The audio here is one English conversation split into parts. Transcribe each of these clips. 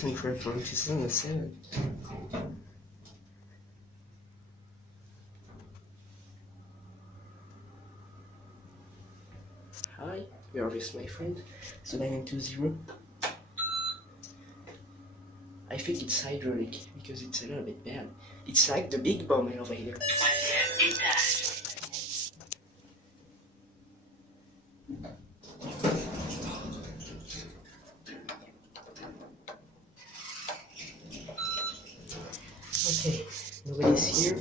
ThyssenKrupp from 2007. Hi, we are with my friend, the 920. I think it's hydraulic because it's a little bit bad. It's like the big bomb elevator. Okay, nobody's here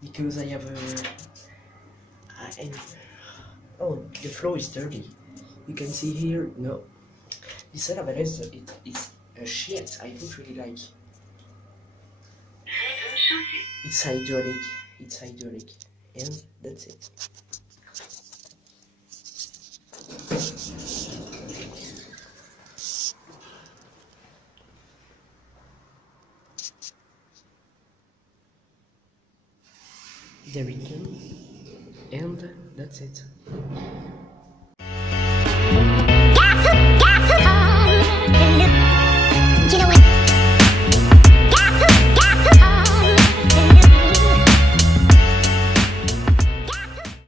because I have oh, the floor is dirty. You can see here, no. This elevator is a shit. I don't really like. It's hydraulic. It's hydraulic, and that's it. There we go, and that's it.